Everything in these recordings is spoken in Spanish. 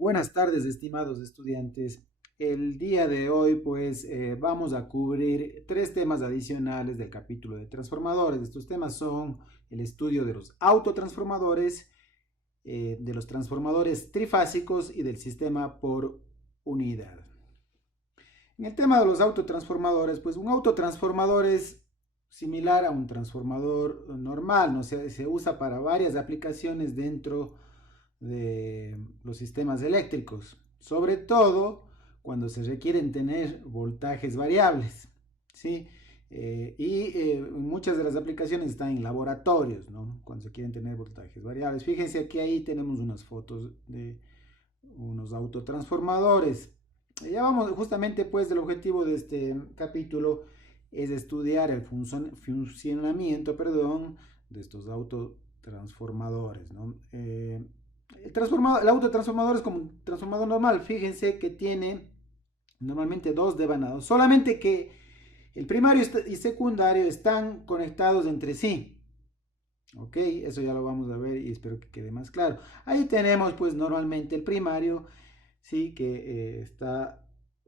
Buenas tardes, estimados estudiantes. El día de hoy, vamos a cubrir tres temas adicionales del capítulo de transformadores. Estos temas son el estudio de los autotransformadores, de los transformadores trifásicos y del sistema por unidad. En el tema de los autotransformadores, pues un autotransformador es similar a un transformador normal, ¿no? Se usa para varias aplicaciones dentro de los sistemas eléctricos, sobre todo cuando se requieren tener voltajes variables, ¿sí? Muchas de las aplicaciones están en laboratorios, ¿no? Cuando se quieren tener voltajes variables. Fíjense que ahí tenemos unas fotos de unos autotransformadores. Ya vamos, justamente pues del objetivo de este capítulo es estudiar el funcionamiento, de estos autotransformadores, ¿no? El autotransformador es como un transformador normal. Fíjense que tiene normalmente dos devanados, solamente que el primario y secundario están conectados entre sí. Ok, eso ya lo vamos a ver y espero que quede más claro. Ahí tenemos pues normalmente el primario, sí, que está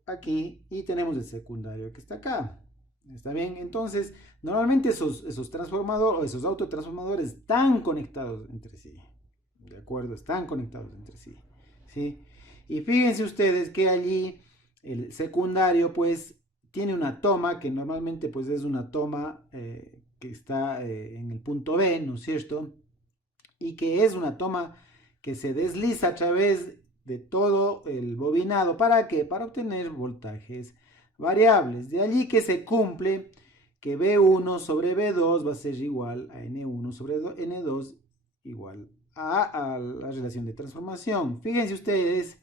aquí, y tenemos el secundario que está acá. ¿Está bien? Entonces, normalmente esos transformadores o esos autotransformadores están conectados entre sí. ¿De acuerdo? Están conectados entre sí. ¿Sí? Y fíjense ustedes que allí el secundario pues tiene una toma que normalmente pues es una toma que está en el punto B, ¿no es cierto? Y que es una toma que se desliza a través de todo el bobinado. ¿Para qué? Para obtener voltajes variables. De allí que se cumple que B1 sobre B2 va a ser igual a N1 sobre N2 igual a la relación de transformación. Fíjense ustedes,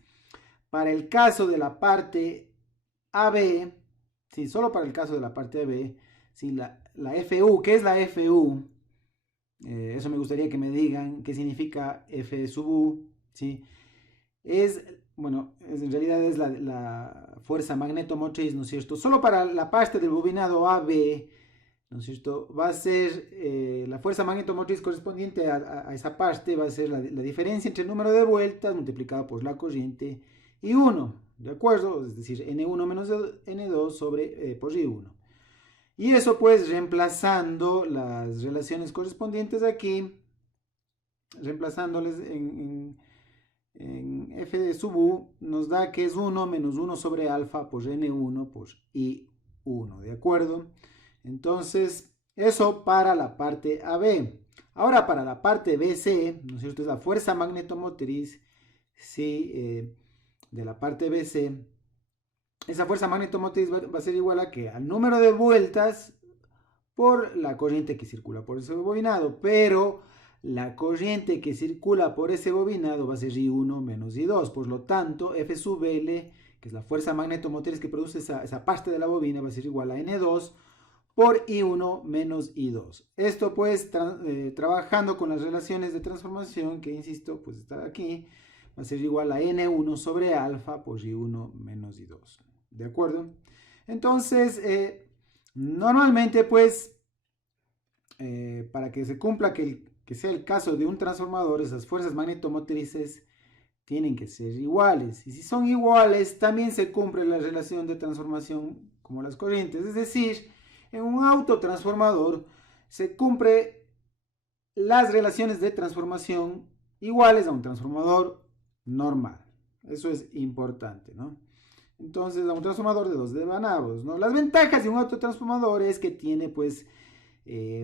para el caso de la parte AB, sí, solo para el caso de la parte AB, sí, la FU, ¿qué es la FU? Eso me gustaría que me digan qué significa F sub U, ¿sí? En realidad es la fuerza magnetomotriz, ¿no es cierto? Solo para la parte del bobinado AB, ¿no es cierto? Va a ser la fuerza magnetomotriz correspondiente a esa parte, va a ser la diferencia entre el número de vueltas multiplicado por la corriente y 1, ¿de acuerdo? Es decir, N1 menos N2 sobre por I1. Y eso pues reemplazando las relaciones correspondientes aquí, reemplazándoles en f de sub u, nos da que es 1 menos 1 sobre alfa por n1 por i1, ¿de acuerdo? Entonces, eso para la parte AB. Ahora para la parte BC, ¿no es cierto? Es la fuerza magnetomotriz, ¿sí? De la parte BC. Esa fuerza magnetomotriz va a ser igual a que al número de vueltas por la corriente que circula por ese bobinado, pero la corriente que circula por ese bobinado va a ser I1 menos I2, por lo tanto F sub L, que es la fuerza magnetomotriz que produce esa parte de la bobina, va a ser igual a N2 por I1 menos I2. Esto pues trabajando con las relaciones de transformación, que insisto, pues está aquí, va a ser igual a N1 sobre alfa por I1 menos I2. ¿De acuerdo? Entonces, normalmente, pues, para que se cumpla que sea el caso de un transformador, esas fuerzas magnetomotrices tienen que ser iguales. Y si son iguales, también se cumple la relación de transformación como las corrientes. Es decir, en un autotransformador se cumple las relaciones de transformación iguales a un transformador normal. Eso es importante, ¿no? Entonces, a un transformador de dos devanados, ¿no? Las ventajas de un autotransformador es que tiene, pues,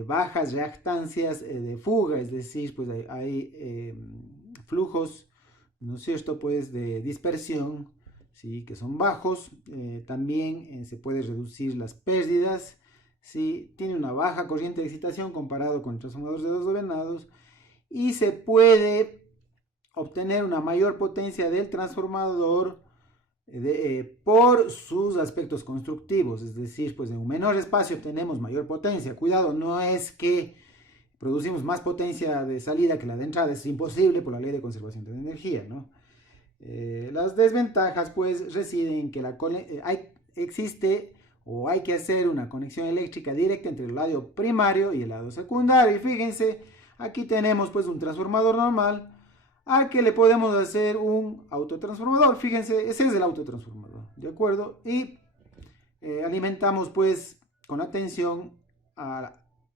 bajas reactancias de fuga, es decir, pues hay flujos, ¿no es cierto?, pues de dispersión, ¿sí?, que son bajos. También se puede reducir las pérdidas, ¿sí?, tiene una baja corriente de excitación comparado con el transformador de dos devanados, y se puede obtener una mayor potencia del transformador por sus aspectos constructivos, es decir, pues en un menor espacio obtenemos mayor potencia. Cuidado, no es que producimos más potencia de salida que la de entrada, es imposible por la ley de conservación de la energía, ¿no? Las desventajas pues residen en que existe o hay que hacer una conexión eléctrica directa entre el lado primario y el lado secundario. Y fíjense, aquí tenemos pues un transformador normal. a que le podemos hacer un autotransformador. Fíjense, ese es el autotransformador, ¿de acuerdo? Y alimentamos pues con la tensión,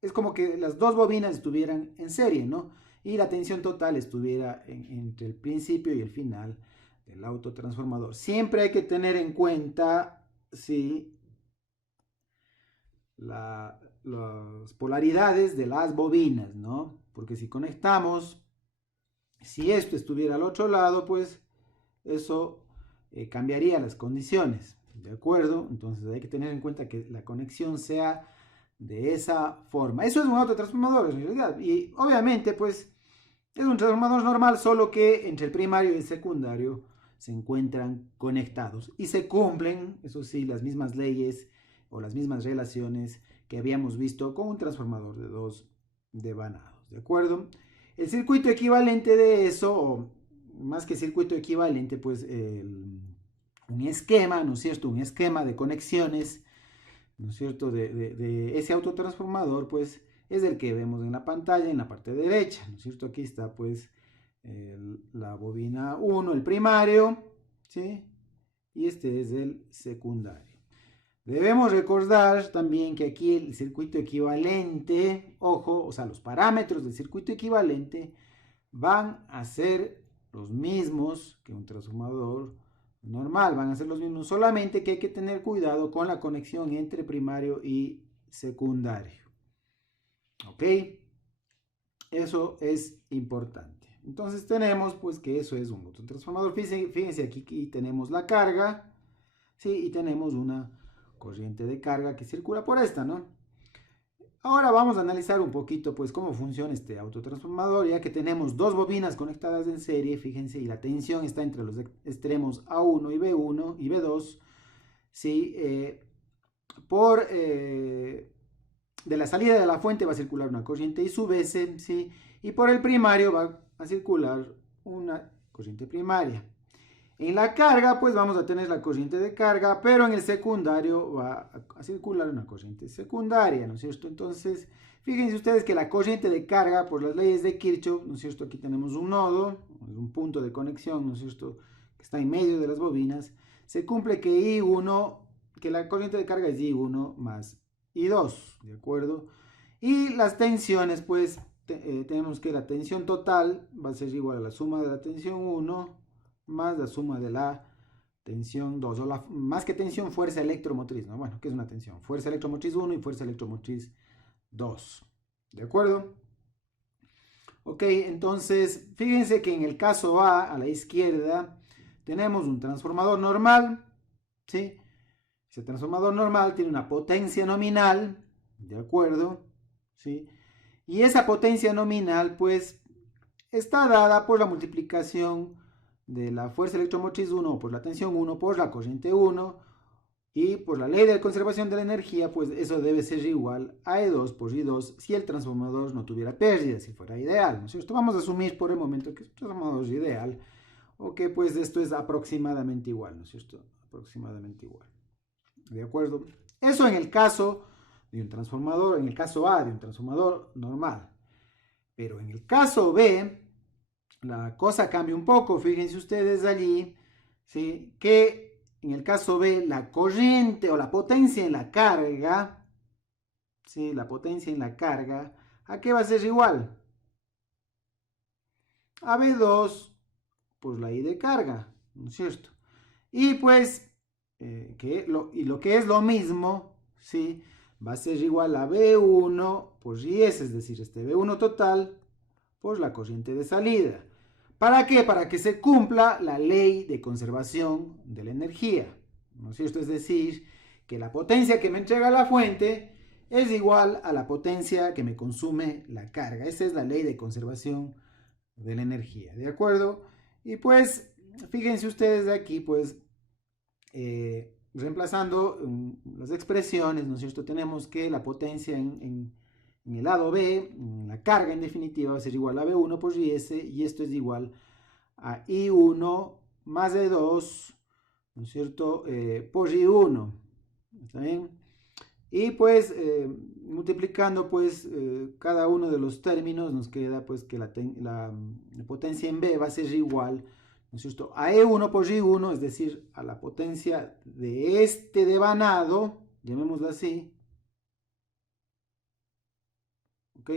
es como que las dos bobinas estuvieran en serie, ¿no? Y la tensión total estuviera entre el principio y el final del autotransformador. Siempre hay que tener en cuenta, sí, las polaridades de las bobinas, ¿no? Porque si conectamos, si esto estuviera al otro lado, pues eso cambiaría las condiciones, ¿de acuerdo? Entonces hay que tener en cuenta que la conexión sea de esa forma. Eso es un autotransformador en realidad. Y obviamente, pues, es un transformador normal, solo que entre el primario y el secundario se encuentran conectados y se cumplen, eso sí, las mismas leyes o las mismas relaciones que habíamos visto con un transformador de dos devanados, ¿de acuerdo? El circuito equivalente de eso, o más que circuito equivalente, pues un esquema, ¿no es cierto? Un esquema de conexiones, ¿no es cierto? De ese autotransformador, pues es el que vemos en la pantalla, en la parte derecha, ¿no es cierto? Aquí está, pues, la bobina 1, el primario, ¿sí? Y este es el secundario. Debemos recordar también que aquí el circuito equivalente, ojo, o sea, los parámetros del circuito equivalente van a ser los mismos que un transformador normal, van a ser los mismos, solamente que hay que tener cuidado con la conexión entre primario y secundario. ¿Ok? Eso es importante. Entonces tenemos pues que eso es un autotransformador. Fíjense aquí tenemos la carga, ¿sí? Y tenemos una corriente de carga que circula por esta, ¿no? Ahora vamos a analizar un poquito pues cómo funciona este autotransformador, ya que tenemos dos bobinas conectadas en serie, fíjense, y la tensión está entre los extremos A1 y B1 y B2, ¿sí? De la salida de la fuente va a circular una corriente I sub S, ¿sí? Y por el primario va a circular una corriente primaria. En la carga, pues vamos a tener la corriente de carga, pero en el secundario va a circular una corriente secundaria, ¿no es cierto? Entonces, fíjense ustedes que la corriente de carga, por las leyes de Kirchhoff, ¿no es cierto? Aquí tenemos un nodo, un punto de conexión, ¿no es cierto? Que está en medio de las bobinas. Se cumple que I1, que la corriente de carga es I1 más I2, ¿de acuerdo? Y las tensiones, pues, tenemos que la tensión total va a ser igual a la suma de la tensión 1 más la suma de la tensión 2, o más que tensión, fuerza electromotriz, ¿no? Bueno, ¿qué es una tensión? Fuerza electromotriz 1 y fuerza electromotriz 2, ¿de acuerdo? Ok, entonces, fíjense que en el caso A la izquierda, tenemos un transformador normal, ¿sí? Ese transformador normal tiene una potencia nominal, ¿de acuerdo? ¿Sí? Y esa potencia nominal, pues, está dada por la multiplicación de la fuerza electromotriz 1 por la tensión 1 por la corriente 1, y por la ley de conservación de la energía, pues eso debe ser igual a E2 por I2 si el transformador no tuviera pérdidas, si fuera ideal, ¿no es cierto? Vamos a asumir por el momento que el transformador es ideal, o que pues esto es aproximadamente igual, ¿no es cierto? Aproximadamente igual. ¿De acuerdo? Eso en el caso de un transformador, en el caso A de un transformador normal. Pero en el caso B, la cosa cambia un poco. Fíjense ustedes allí, ¿sí? Que en el caso B, la corriente o la potencia en la carga, ¿sí? La potencia en la carga, ¿a qué va a ser igual? A B2 por la I de carga, ¿no es cierto? Y pues, lo que es lo mismo, ¿sí? Va a ser igual a B1 por IS, es decir, este B1 total por la corriente de salida. ¿Para qué? Para que se cumpla la ley de conservación de la energía, ¿no es cierto? Es decir, que la potencia que me entrega la fuente es igual a la potencia que me consume la carga. Esa es la ley de conservación de la energía, ¿de acuerdo? Y pues, fíjense ustedes de aquí, pues, reemplazando las expresiones, ¿no es cierto? Tenemos que la potencia en el lado B, la carga en definitiva va a ser igual a B1 por IS, y esto es igual a I1 más E2, ¿no es cierto? Por I1, ¿está bien? Y pues multiplicando pues cada uno de los términos nos queda pues que la potencia en B va a ser igual, ¿no es cierto?, a E1 por I1, es decir, a la potencia de este devanado, llamémoslo así, ¿ok?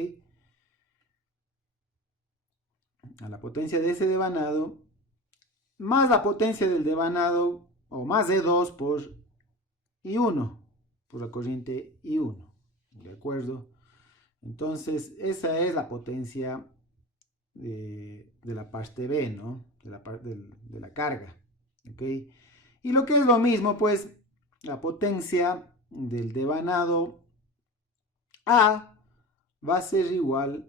A la potencia de ese devanado, más la potencia del devanado, o más E2 por I1, por la corriente I1, ¿de acuerdo? Entonces, esa es la potencia de la parte B, ¿no? De la carga, ¿ok? Y lo que es lo mismo, pues, la potencia del devanado A va a ser igual,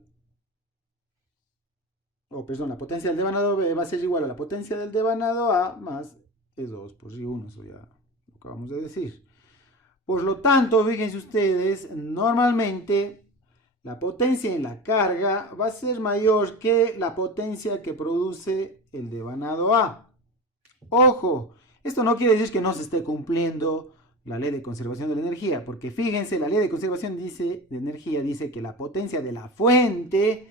perdón, la potencia del devanado B va a ser igual a la potencia del devanado A más E2 por I1, eso ya lo acabamos de decir. Por lo tanto, fíjense ustedes, normalmente la potencia en la carga va a ser mayor que la potencia que produce el devanado A. Ojo, esto no quiere decir que no se esté cumpliendo la ley de conservación de la energía, porque fíjense, la ley de conservación de energía dice que la potencia de la fuente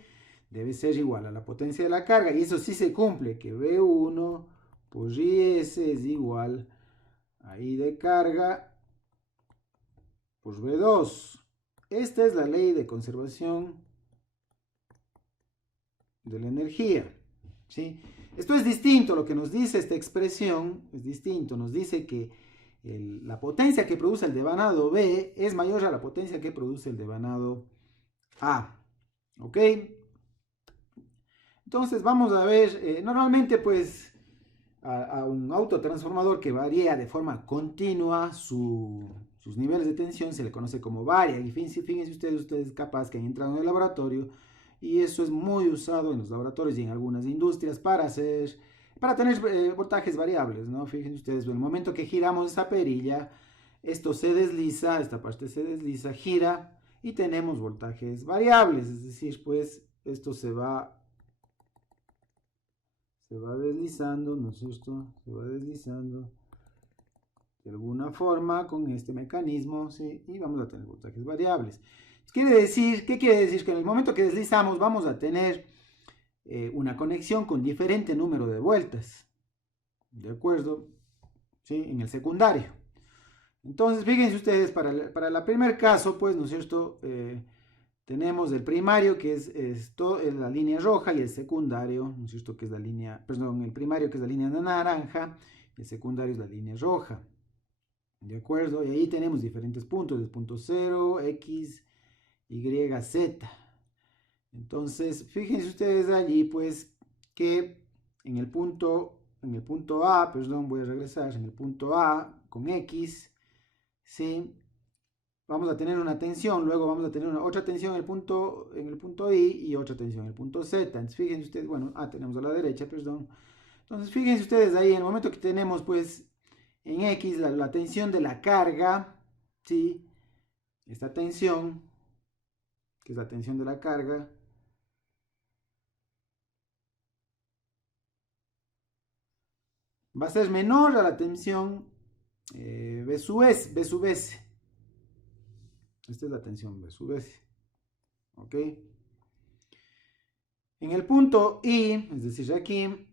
debe ser igual a la potencia de la carga, y eso sí se cumple, que V1 por IS es igual a I de carga por V2. Esta es la ley de conservación de la energía, ¿sí? Esto es distinto, lo que nos dice esta expresión es distinto, nos dice que la potencia que produce el devanado B es mayor a la potencia que produce el devanado A, ¿ok? Entonces vamos a ver, normalmente pues a un autotransformador que varía de forma continua sus niveles de tensión se le conoce como varia, y fíjense ustedes capaz que han entrado en el laboratorio, y eso es muy usado en los laboratorios y en algunas industrias para tener voltajes variables, ¿no? Fíjense ustedes, en el momento que giramos esa perilla, esto se desliza, esta parte se desliza, gira, y tenemos voltajes variables, es decir, pues esto se va deslizando, ¿no es cierto? Se va deslizando de alguna forma con este mecanismo, ¿sí? Y vamos a tener voltajes variables. ¿Qué quiere decir? Que en el momento que deslizamos vamos a tener una conexión con diferente número de vueltas, ¿de acuerdo? ¿Sí? En el secundario. Entonces, fíjense ustedes, para el primer caso, pues, ¿no es cierto? Tenemos el primario, que es la línea roja, y el secundario, ¿no es cierto?, que es la línea, perdón, el primario, que es la línea naranja, y el secundario es la línea roja. ¿De acuerdo? Y ahí tenemos diferentes puntos, el punto 0, X, Y, Z. Entonces, fíjense ustedes allí, pues, que en el punto A, perdón, voy a regresar, en el punto A con X, ¿sí? Vamos a tener una tensión, luego vamos a tener otra tensión en el punto I y otra tensión en el punto Z. Entonces, fíjense ustedes, bueno, tenemos a la derecha, perdón. Entonces, fíjense ustedes ahí, en el momento que tenemos, pues, en X la tensión de la carga, ¿sí? Esta tensión, que es la tensión de la carga, va a ser menor a la tensión B sub S. Esta es la tensión B sub S. ¿Ok? En el punto I, es decir, aquí,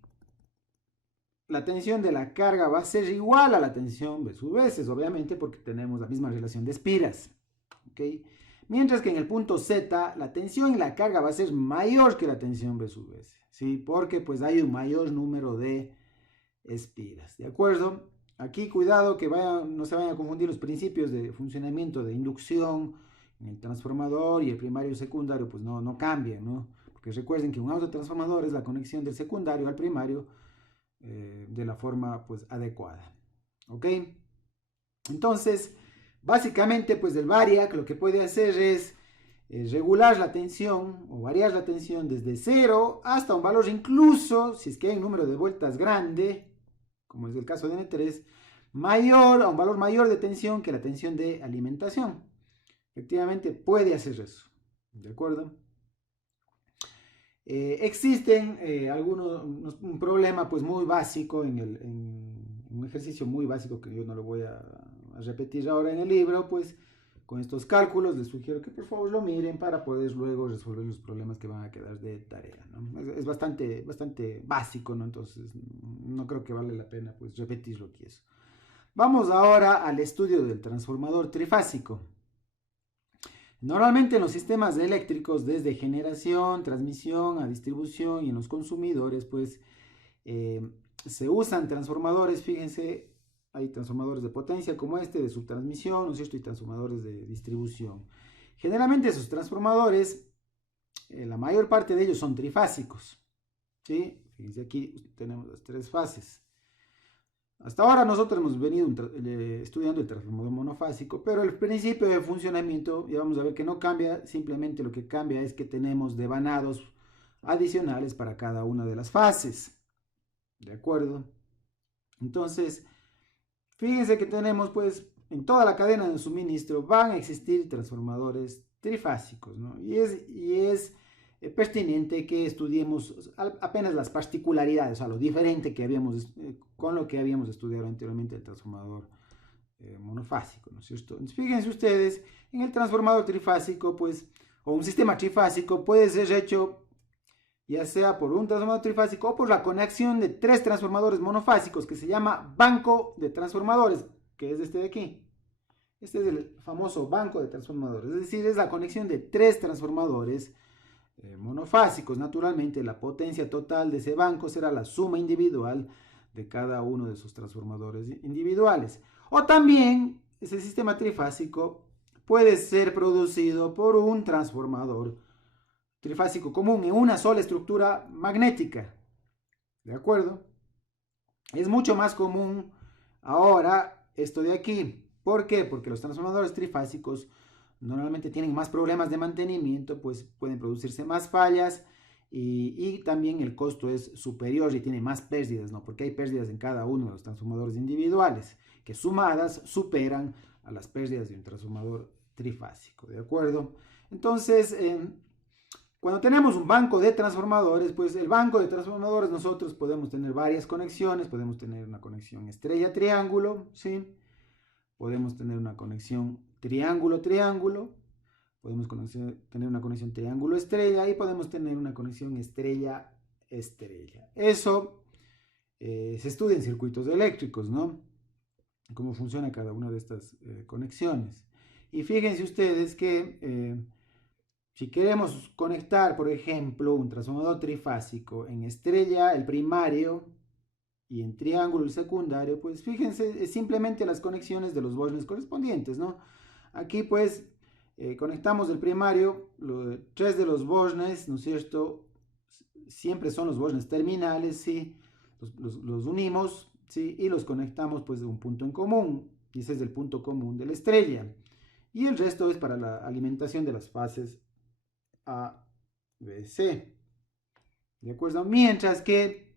la tensión de la carga va a ser igual a la tensión B sub S, obviamente, porque tenemos la misma relación de espiras. ¿Ok? Mientras que en el punto Z, la tensión y la carga va a ser mayor que la tensión B sub S, ¿sí? Porque pues hay un mayor número de espiras, ¿de acuerdo? Aquí cuidado que no se vayan a confundir los principios de funcionamiento de inducción en el transformador y el primario y secundario, pues no cambian, ¿no? Porque recuerden que un autotransformador es la conexión del secundario al primario de la forma pues adecuada, ¿ok? Entonces, básicamente pues el variac lo que puede hacer es regular la tensión o variar la tensión desde 0 hasta un valor, incluso si es que hay un número de vueltas grande, como es el caso de N3, a un valor mayor de tensión que la tensión de alimentación. Efectivamente puede hacer eso, ¿de acuerdo? Existen un problema pues muy básico en un ejercicio muy básico que yo no lo voy a repetir ahora en el libro, pues con estos cálculos, les sugiero que por favor lo miren para poder luego resolver los problemas que van a quedar de tarea, ¿no? Es bastante básico, ¿no? Entonces no creo que vale la pena pues repetirlo aquí eso. Vamos ahora al estudio del transformador trifásico. Normalmente en los sistemas eléctricos, desde generación, transmisión a distribución y en los consumidores, pues se usan transformadores, fíjense, hay transformadores de potencia como este, de subtransmisión, ¿no es cierto? Y transformadores de distribución. Generalmente esos transformadores, la mayor parte de ellos son trifásicos, ¿sí? Fíjense, aquí tenemos las tres fases. Hasta ahora nosotros hemos venido estudiando el transformador monofásico, pero el principio de funcionamiento ya vamos a ver que no cambia, simplemente lo que cambia es que tenemos devanados adicionales para cada una de las fases. ¿De acuerdo? Entonces, fíjense que tenemos pues en toda la cadena de suministro van a existir transformadores trifásicos, ¿no? Y es pertinente que estudiemos apenas las particularidades, o sea, lo diferente que con lo que habíamos estudiado anteriormente el transformador monofásico, ¿no es cierto? Entonces, fíjense ustedes, en el transformador trifásico, pues, o un sistema trifásico puede ser hecho ya sea por un transformador trifásico o por la conexión de tres transformadores monofásicos, que se llama banco de transformadores, que es este de aquí. Este es el famoso banco de transformadores, es decir, es la conexión de tres transformadores monofásicos. Naturalmente, la potencia total de ese banco será la suma individual de cada uno de esos transformadores individuales. O también, ese sistema trifásico puede ser producido por un transformador trifásico común en una sola estructura magnética. ¿De acuerdo? Es mucho más común ahora esto de aquí. ¿Por qué? Porque los transformadores trifásicos normalmente tienen más problemas de mantenimiento, pues pueden producirse más fallas y también el costo es superior y tiene más pérdidas, ¿no? Porque hay pérdidas en cada uno de los transformadores individuales que sumadas superan a las pérdidas de un transformador trifásico. ¿De acuerdo? Entonces, cuando tenemos un banco de transformadores, pues el banco de transformadores nosotros podemos tener varias conexiones, podemos tener una conexión estrella-triángulo, ¿sí? Podemos tener una conexión triángulo-triángulo, podemos tener una conexión triángulo-estrella y podemos tener una conexión estrella-estrella. Eso se estudia en circuitos eléctricos, ¿no? Cómo funciona cada una de estas conexiones. Y fíjense ustedes que si queremos conectar, por ejemplo, un transformador trifásico en estrella, el primario, y en triángulo, el secundario, pues fíjense, es simplemente las conexiones de los volts correspondientes, ¿no? Aquí, pues, conectamos el primario, tres de los volts, ¿no es cierto? Siempre son los volts terminales, ¿sí? Los unimos, ¿sí? Y los conectamos, pues, de un punto en común, y ese es el punto común de la estrella. Y el resto es para la alimentación de las fases A, B, C. ¿De acuerdo? Mientras que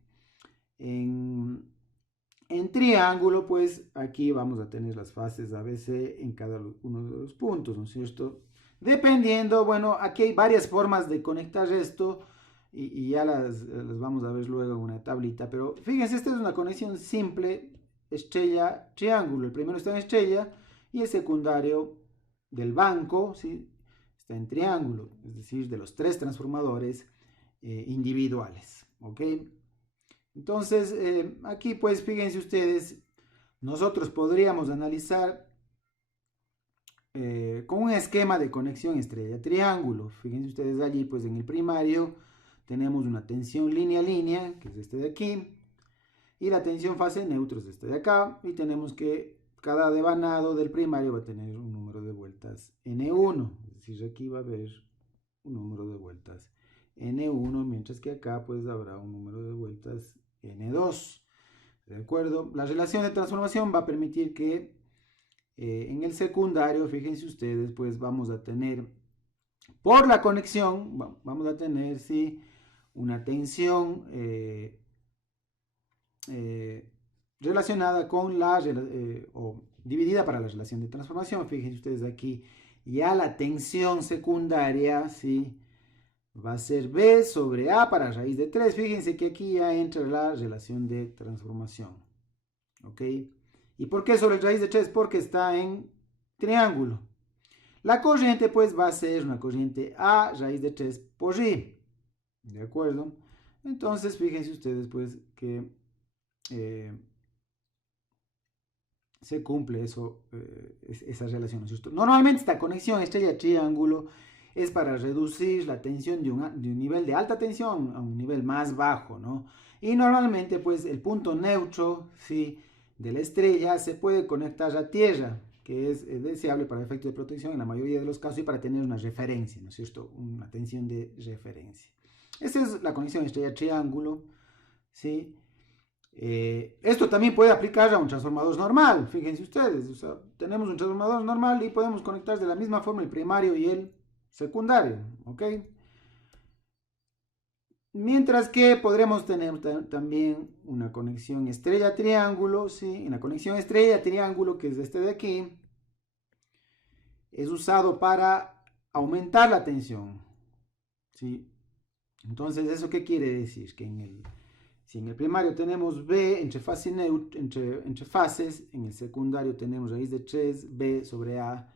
en triángulo, pues aquí vamos a tener las fases ABC en cada uno de los puntos, ¿no es cierto? Dependiendo, bueno, aquí hay varias formas de conectar esto y ya las vamos a ver luego en una tablita, pero fíjense, esta es una conexión simple, estrella-triángulo. El primero está en estrella y el secundario del banco, ¿sí? Está en triángulo, es decir, de los tres transformadores individuales, ¿ok? Entonces, aquí pues fíjense ustedes, nosotros podríamos analizar con un esquema de conexión estrella-triángulo. Fíjense ustedes allí, pues en el primario tenemos una tensión línea-línea, que es este de aquí, y la tensión fase neutro es este de acá, y tenemos que cada devanado del primario va a tener un número de vueltas N1, es decir, aquí va a haber un número de vueltas N1, mientras que acá pues habrá un número de vueltas N2. ¿De acuerdo? La relación de transformación va a permitir que en el secundario, fíjense ustedes, pues vamos a tener, por la conexión, vamos a tener, sí, una tensión relacionada con o dividida para la relación de transformación. Fíjense ustedes aquí, ya la tensión secundaria, sí, va a ser B sobre A para raíz de 3. Fíjense que aquí ya entra la relación de transformación. ¿Ok? ¿Y por qué sobre raíz de 3? Porque está en triángulo. La corriente pues va a ser una corriente A raíz de 3 por I. ¿De acuerdo? Entonces fíjense ustedes pues que se cumple esa relación, ¿no es cierto? Normalmente esta conexión estrella-triángulo es para reducir la tensión de un nivel de alta tensión a un nivel más bajo, ¿no? Y normalmente pues el punto neutro, ¿sí?, de la estrella se puede conectar a tierra, que es deseable para efectos de protección en la mayoría de los casos y para tener una referencia, ¿no es cierto? Una tensión de referencia. Esta es la conexión estrella-triángulo, ¿sí? Esto también puede aplicar a un transformador normal, fíjense ustedes, o sea, tenemos un transformador normal y podemos conectar de la misma forma el primario y el secundario, ¿ok? Mientras que podremos tener también una conexión estrella-triángulo, ¿sí? En la conexión estrella-triángulo, que es este de aquí, es usado para aumentar la tensión, ¿sí? Entonces, ¿eso qué quiere decir? Que si en el primario tenemos B entre fases, en el secundario tenemos raíz de 3B sobre A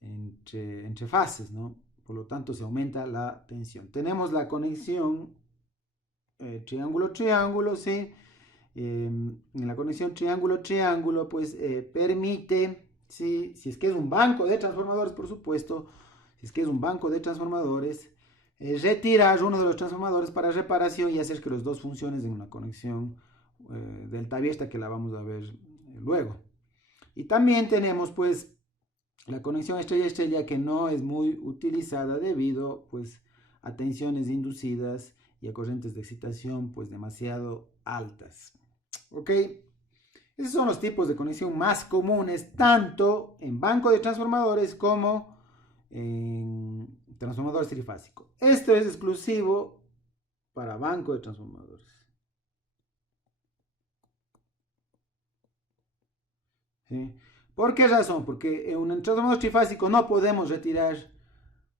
entre fases, ¿no? Por lo tanto, se aumenta la tensión. Tenemos la conexión triángulo-triángulo, ¿sí? En la conexión triángulo-triángulo, pues permite, ¿sí?, si es que es un banco de transformadores, por supuesto, si es que es un banco de transformadores, retirar uno de los transformadores para reparación y hacer que los dos funcionen en una conexión delta abierta, que la vamos a ver luego. Y también tenemos pues la conexión estrella-estrella, que no es muy utilizada debido pues a tensiones inducidas y a corrientes de excitación pues demasiado altas. ¿Ok? Esos son los tipos de conexión más comunes tanto en banco de transformadores como en transformadores trifásicos. Esto es exclusivo para banco de transformadores. ¿Sí? ¿Por qué razón? Porque en un transformador trifásico no podemos retirar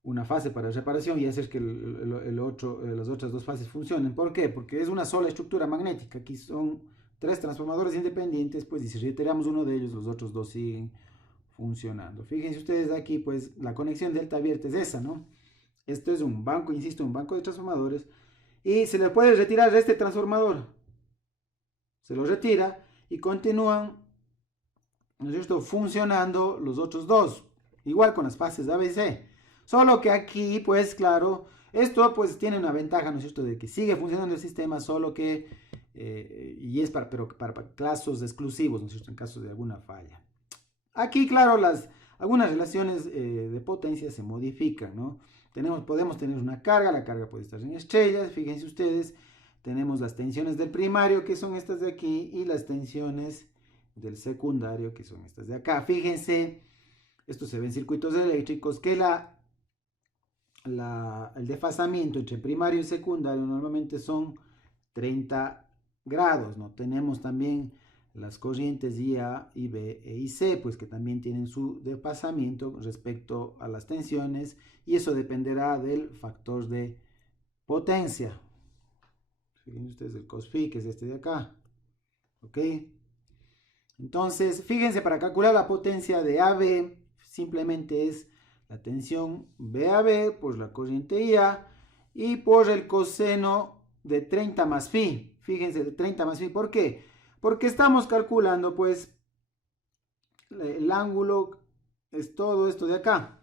una fase para reparación y hacer que las otras dos fases funcionen. ¿Por qué? Porque es una sola estructura magnética. Aquí son 3 transformadores independientes, pues, y si retiramos uno de ellos, los otros 2 siguen funcionando. Fíjense ustedes aquí, pues, la conexión delta abierta es esa, ¿no? Esto es un banco, insisto, un banco de transformadores, y se le puede retirar este transformador. Se lo retira y continúan, ¿no es cierto?, funcionando los otros dos, igual con las fases A, B y C. Solo que aquí, pues claro, esto pues tiene una ventaja, ¿no es cierto?, de que sigue funcionando el sistema, solo que, y es pero para casos exclusivos, ¿no es cierto?, en caso de alguna falla. Aquí, claro, algunas relaciones de potencia se modifican, ¿no? Podemos tener una carga, la carga puede estar en estrellas, fíjense ustedes, tenemos las tensiones del primario, que son estas de aquí, y las tensiones del secundario, que son estas de acá. Fíjense, esto se ve en circuitos eléctricos, que el desfasamiento entre primario y secundario normalmente son 30 grados, ¿no? Tenemos también las corrientes IA, IB e IC, pues que también tienen su desfasamiento respecto a las tensiones, y eso dependerá del factor de potencia. Fíjense ustedes el cos-phi, que es este de acá. ¿Ok? Entonces, fíjense, para calcular la potencia de AB, simplemente es la tensión BAB por la corriente IA y por el coseno de 30 más phi. Fíjense, de 30 más phi. ¿Por qué? Porque estamos calculando, pues, el ángulo es todo esto de acá.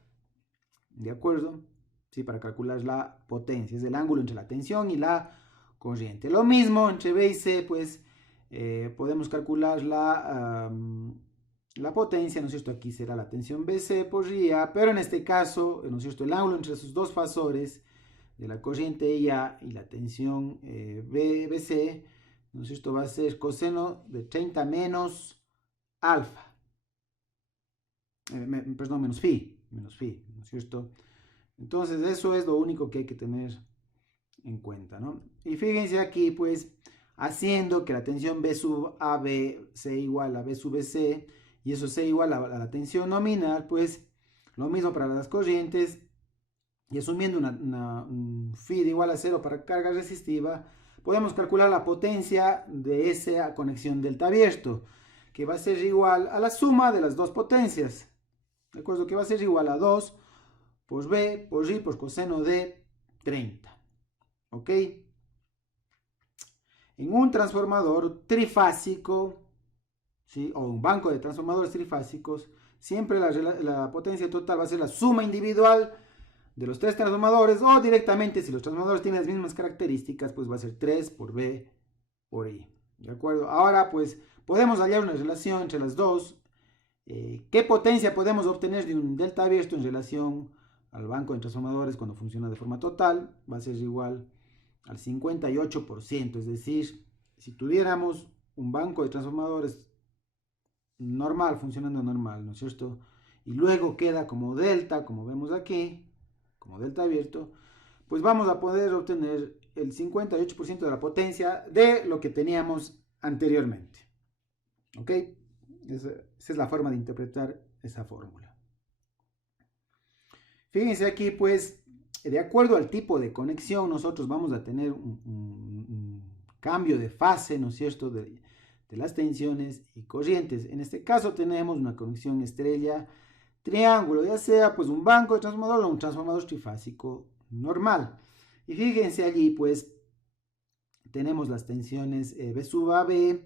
¿De acuerdo? Sí, para calcular la potencia. Es el ángulo entre la tensión y la corriente. Lo mismo entre B y C, pues, podemos calcular la potencia, ¿no es cierto? Aquí será la tensión BC por IA, pero en este caso, ¿no es cierto?, el ángulo entre sus dos fasores de la corriente IA y la tensión BC, ¿no es cierto?, va a ser coseno de 30 menos alfa. Perdón, menos phi, ¿no es cierto? Entonces, eso es lo único que hay que tener en cuenta, ¿no? Y fíjense aquí, pues, haciendo que la tensión B sub AB sea igual a B sub BC, y eso sea igual a la tensión nominal, pues, lo mismo para las corrientes, y asumiendo un phi de igual a 0 para carga resistiva, podemos calcular la potencia de esa conexión delta abierto, que va a ser igual a la suma de las dos potencias. ¿De acuerdo? Que va a ser igual a 2 por b por i por coseno de 30. ¿Ok? En un transformador trifásico, ¿sí? O un banco de transformadores trifásicos, siempre la potencia total va a ser la suma individual de los tres transformadores, o directamente, si los transformadores tienen las mismas características, pues va a ser 3 por b por i. ¿De acuerdo? Ahora, pues, podemos hallar una relación entre las dos. ¿Qué potencia podemos obtener de un delta abierto en relación al banco de transformadores cuando funciona de forma total? Va a ser igual al 58%, es decir, si tuviéramos un banco de transformadores normal, funcionando normal, ¿no es cierto? Y luego queda como delta, como vemos aquí, como delta abierto, pues vamos a poder obtener el 58% de la potencia de lo que teníamos anteriormente. ¿Ok? Esa es la forma de interpretar esa fórmula. Fíjense aquí, pues, de acuerdo al tipo de conexión, nosotros vamos a tener un cambio de fase, ¿no es cierto?, de las tensiones y corrientes. En este caso tenemos una conexión estrella-triángulo, ya sea pues un banco de transformador o un transformador trifásico normal. Y fíjense allí, pues, tenemos las tensiones B sub AB,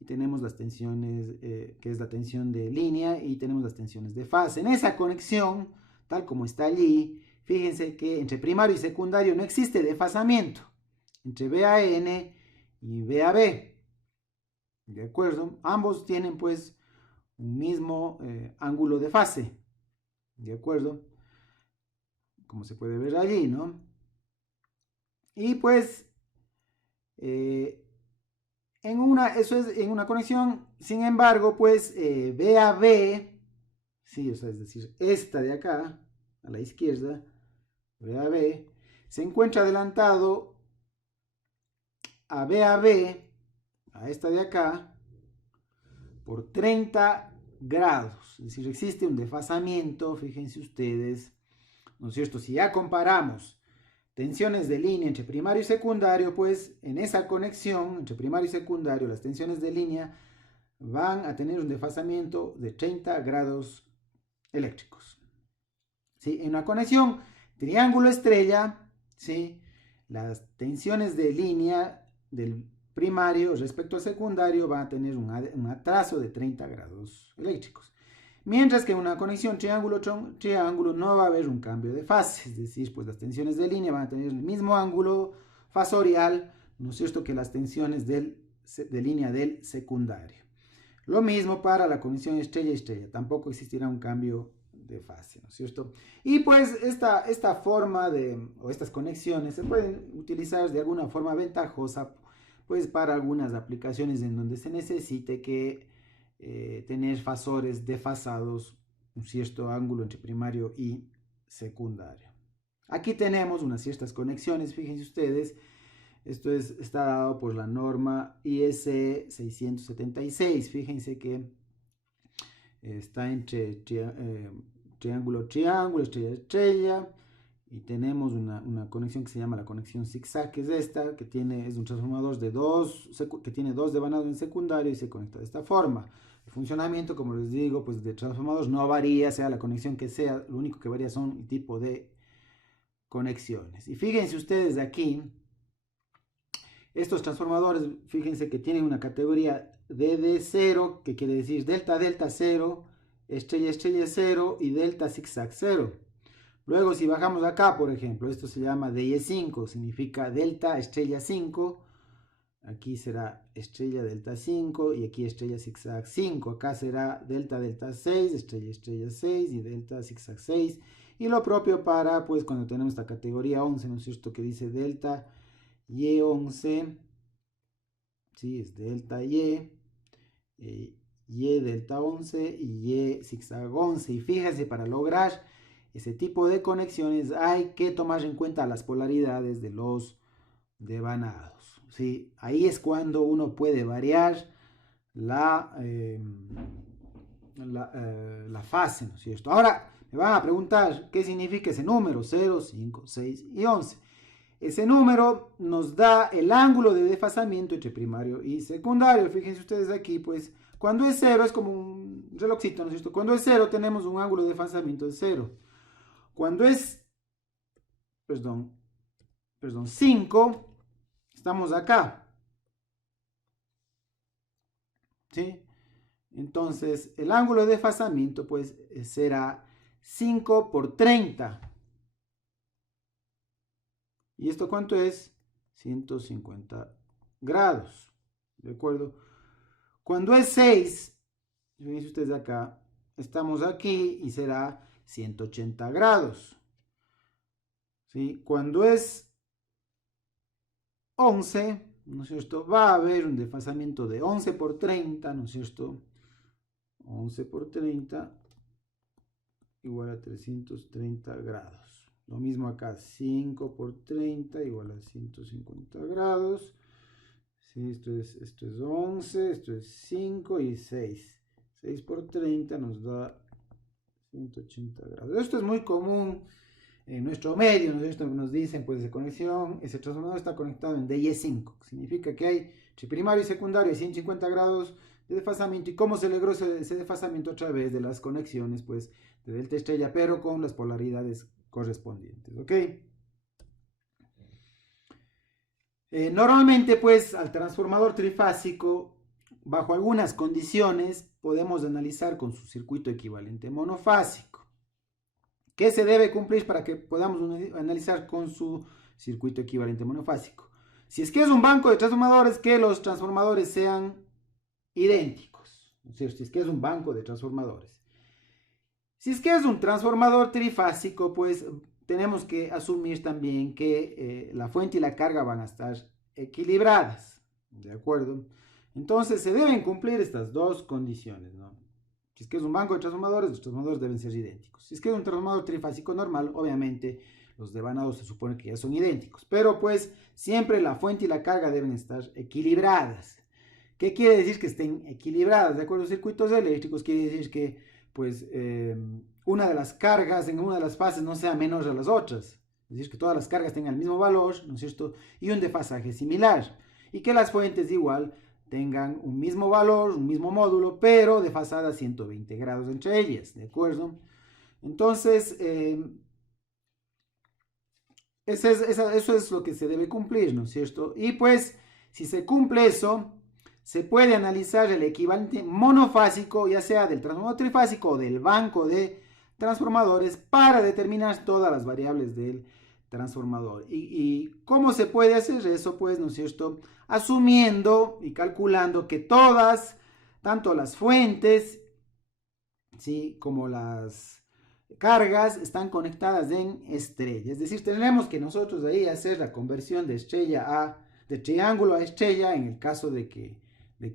y tenemos las tensiones, que es la tensión de línea, y tenemos las tensiones de fase. En esa conexión, tal como está allí, fíjense que entre primario y secundario no existe desfasamiento entre BAN y BAB. ¿De acuerdo? Ambos tienen pues un mismo ángulo de fase. ¿De acuerdo? Como se puede ver allí, ¿no? Y pues eso es en una conexión. Sin embargo, pues BAB, sí, o sea, es decir, esta de acá, a la izquierda, BAB, se encuentra adelantado a BAB, a esta de acá, por 30 grados. Es decir, existe un desfasamiento, fíjense ustedes, ¿no es cierto? Si ya comparamos tensiones de línea entre primario y secundario, pues en esa conexión entre primario y secundario, las tensiones de línea van a tener un desfasamiento de 30 grados eléctricos. ¿Sí? En una conexión triángulo estrella, ¿sí?, las tensiones de línea del primario respecto al secundario van a tener un atraso de 30 grados eléctricos. Mientras que en una conexión triángulo no va a haber un cambio de fase, es decir, pues las tensiones de línea van a tener el mismo ángulo fasorial, ¿no es cierto?, que las tensiones de línea del secundario. Lo mismo para la conexión estrella-estrella, tampoco existirá un cambio de fase, ¿no es cierto? Y pues esta forma o estas conexiones se pueden utilizar de alguna forma ventajosa, pues para algunas aplicaciones en donde se necesite que tener fasores desfasados un cierto ángulo entre primario y secundario. Aquí tenemos unas ciertas conexiones, fíjense ustedes, esto está dado por la norma IS 676, fíjense que está entre triángulo, estrella, y tenemos una conexión que se llama la conexión zigzag, que es esta, que es un transformador que tiene dos devanados en secundario y se conecta de esta forma. El funcionamiento, como les digo, pues de transformadores no varía, sea la conexión que sea, lo único que varía son el tipo de conexiones. Y fíjense ustedes aquí, estos transformadores, fíjense que tienen una categoría DD0, que quiere decir delta delta 0, estrella estrella 0 y delta zigzag 0. Luego si bajamos acá, por ejemplo, esto se llama DY5, significa delta estrella 5, aquí será estrella delta 5 y aquí estrella zigzag 5, acá será delta delta 6, estrella estrella 6 y delta zigzag 6, y lo propio para, pues, cuando tenemos esta categoría 11, ¿no es cierto?, que dice delta Y11, ¿sí?, es delta Y delta 11 y Y zigzag 11, y fíjense, para lograr ese tipo de conexiones hay que tomar en cuenta las polaridades de los devanados, ¿sí? Ahí es cuando uno puede variar la fase, ¿no es cierto? Ahora me van a preguntar qué significa ese número 0, 5, 6 y 11. Ese número nos da el ángulo de desfasamiento entre primario y secundario. Fíjense ustedes aquí, pues, Cuando es 0 es como un relojcito, ¿no es cierto? Cuando es 0 tenemos un ángulo de desfasamiento de 0. Cuando es, perdón, 5, estamos acá. ¿Sí? Entonces, el ángulo de desfasamiento pues será 5 por 30. ¿Y esto cuánto es? 150 grados. ¿De acuerdo? Cuando es 6, fíjense ustedes acá, estamos aquí y será 180 grados. ¿Sí? Cuando es 11, ¿no es cierto? Va a haber un desfasamiento de 11 por 30, ¿no es cierto? 11 por 30 igual a 330 grados. Lo mismo acá, 5 por 30 igual a 150 grados. Sí, esto es 11, esto es 5 y 6. 6 por 30 nos da 180 grados. Esto es muy común en nuestro medio, ¿no es cierto? Nos dicen, pues, de conexión, ese transformador está conectado en DY5. Significa que hay entre primario y secundario 150 grados de desfasamiento. ¿Y cómo se logró ese desfasamiento? A través de las conexiones, pues, de delta estrella, pero con las polaridades correspondientes, ¿ok? Normalmente, pues, al transformador trifásico, bajo algunas condiciones, podemos analizar con su circuito equivalente monofásico. ¿Qué se debe cumplir para que podamos analizar con su circuito equivalente monofásico? Si es que es un banco de transformadores, que los transformadores sean idénticos. ¿No es cierto? Si es que es un banco de transformadores. Si es que es un transformador trifásico, pues tenemos que asumir también que la fuente y la carga van a estar equilibradas. ¿De acuerdo? Entonces se deben cumplir estas dos condiciones, ¿no? Si es que es un banco de transformadores, los transformadores deben ser idénticos. Si es que es un transformador trifásico normal, obviamente los devanados se supone que ya son idénticos. Pero pues siempre la fuente y la carga deben estar equilibradas. ¿Qué quiere decir que estén equilibradas? De acuerdo a circuitos eléctricos, quiere decir que pues una de las cargas en una de las fases no sea menor a las otras. Es decir, que todas las cargas tengan el mismo valor, ¿no es cierto? Y un desfasaje similar. Y que las fuentes igual tengan un mismo valor, un mismo módulo, pero desfasada a 120 grados entre ellas, ¿de acuerdo? Entonces, eso es lo que se debe cumplir, ¿no es cierto? Y pues, si se cumple eso, se puede analizar el equivalente monofásico, ya sea del transformador trifásico o del banco de transformadores, para determinar todas las variables del transformador. ¿Y cómo se puede hacer eso? Pues, ¿no es cierto? Asumiendo y calculando que todas, tanto las fuentes, ¿sí?, como las cargas, están conectadas en estrella. Es decir, tendremos que nosotros de ahí hacer la conversión de de triángulo a estrella en el caso de que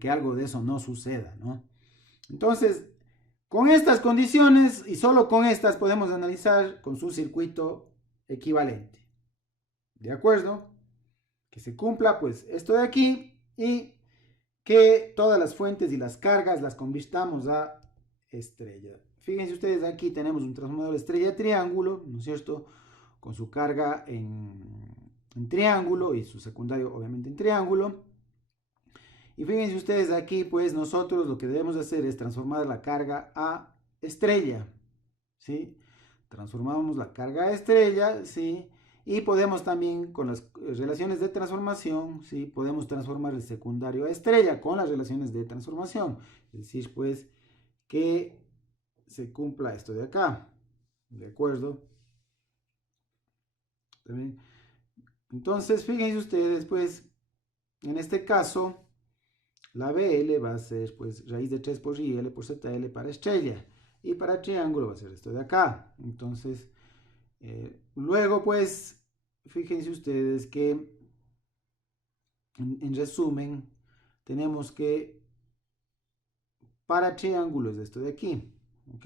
algo de eso no suceda, ¿no? Entonces, con estas condiciones y solo con estas podemos analizar con su circuito equivalente. ¿De acuerdo? Que se cumpla pues esto de aquí y que todas las fuentes y las cargas las convirtamos a estrella. Fíjense ustedes, aquí tenemos un transformador estrella triángulo, ¿no es cierto? Con su carga en triángulo y su secundario obviamente en triángulo. Y fíjense ustedes aquí, pues nosotros lo que debemos hacer es transformar la carga a estrella, ¿sí? Transformamos la carga a estrella, ¿sí? Y podemos también con las relaciones de transformación, ¿sí? Podemos transformar el secundario a estrella con las relaciones de transformación. Es decir, pues que se cumpla esto de acá, ¿de acuerdo? ¿También? Entonces, fíjense ustedes, pues, en este caso, la BL va a ser pues raíz de 3 por IL por ZL para estrella. Y para triángulo va a ser esto de acá. Entonces, luego pues, fíjense ustedes que en resumen, tenemos que para triángulo es esto de aquí. ¿Ok?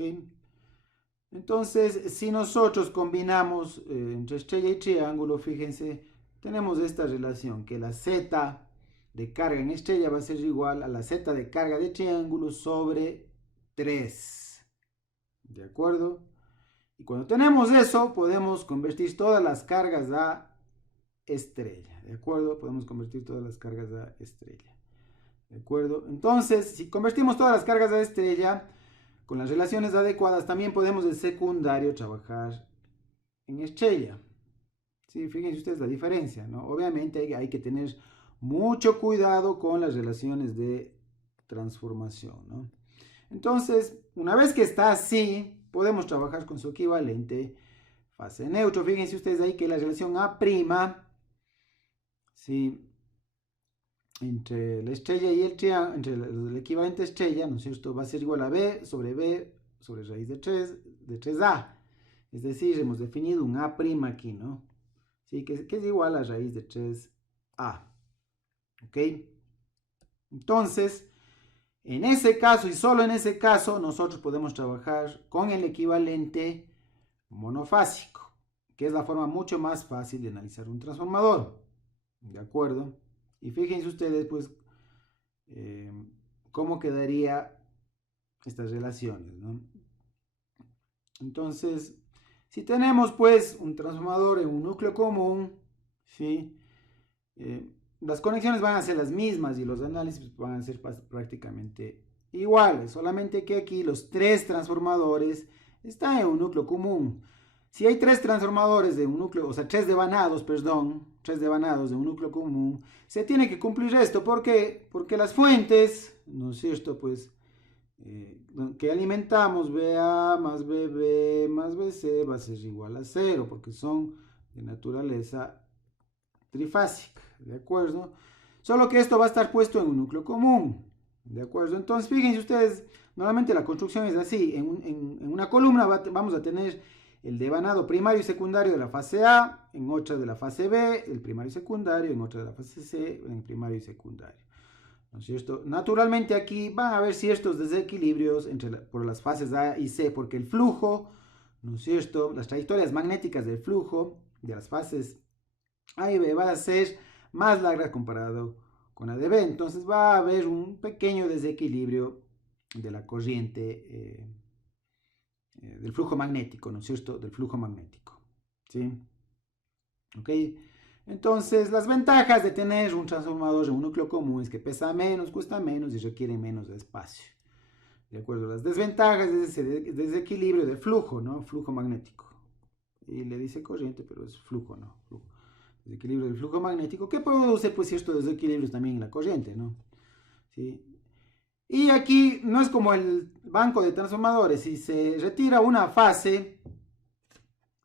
Entonces, si nosotros combinamos entre estrella y triángulo, fíjense, tenemos esta relación que la Z de carga en estrella va a ser igual a la Z de carga de triángulo sobre 3. ¿De acuerdo? Y cuando tenemos eso, podemos convertir todas las cargas a estrella. ¿De acuerdo? Podemos convertir todas las cargas a estrella. ¿De acuerdo? Entonces, si convertimos todas las cargas a estrella con las relaciones adecuadas, también podemos de secundario trabajar en estrella. ¿Sí? Fíjense ustedes la diferencia, ¿no? Obviamente hay que tener mucho cuidado con las relaciones de transformación, ¿no? Entonces, una vez que está así, podemos trabajar con su equivalente fase neutro. Fíjense ustedes ahí que la relación A', ¿sí?, entre la estrella y el triángulo, entre el equivalente estrella, ¿no es cierto?, va a ser igual a B sobre raíz de 3A. Es decir, hemos definido un A' aquí, ¿no? Sí, que es igual a raíz de 3A. ¿Ok? Entonces, en ese caso y solo en ese caso, nosotros podemos trabajar con el equivalente monofásico, que es la forma mucho más fácil de analizar un transformador. ¿De acuerdo? Y fíjense ustedes, pues, cómo quedaría estas relaciones, ¿no? Entonces, si tenemos, pues, un transformador en un núcleo común, ¿sí? Las conexiones van a ser las mismas y los análisis van a ser prácticamente iguales, solamente que aquí los tres transformadores están en un núcleo común. Si hay tres transformadores de un núcleo, o sea, tres devanados de un núcleo común, se tiene que cumplir esto. ¿Por qué? Porque las fuentes, ¿no es cierto? Pues, que alimentamos, BA más BB más BC va a ser igual a 0, porque son de naturaleza trifásica, ¿de acuerdo? Solo que esto va a estar puesto en un núcleo común, ¿de acuerdo? Entonces, fíjense ustedes, normalmente la construcción es así. En una columna vamos a tener el devanado primario y secundario de la fase A, en otra de la fase B, el primario y secundario, en otra de la fase C, en el primario y secundario. ¿No es cierto? Naturalmente aquí van a haber ciertos desequilibrios por las fases A y C, porque el flujo, ¿no es cierto?, las trayectorias magnéticas del flujo de las fases A y B va a ser más larga comparado con la de B. Entonces va a haber un pequeño desequilibrio de la corriente, del flujo magnético, ¿no es cierto? Del flujo magnético, ¿sí? ¿Ok? Entonces, las ventajas de tener un transformador en un núcleo común es que pesa menos, cuesta menos y requiere menos espacio. ¿De acuerdo? Las desventajas es ese desequilibrio de flujo, ¿no? Flujo magnético. Y le dice corriente, pero es flujo, ¿no? Flujo. Desequilibrio del flujo magnético, que produce, pues, ciertos desequilibrios también en la corriente, ¿no? ¿Sí? Y aquí no es como el banco de transformadores. Si se retira una fase,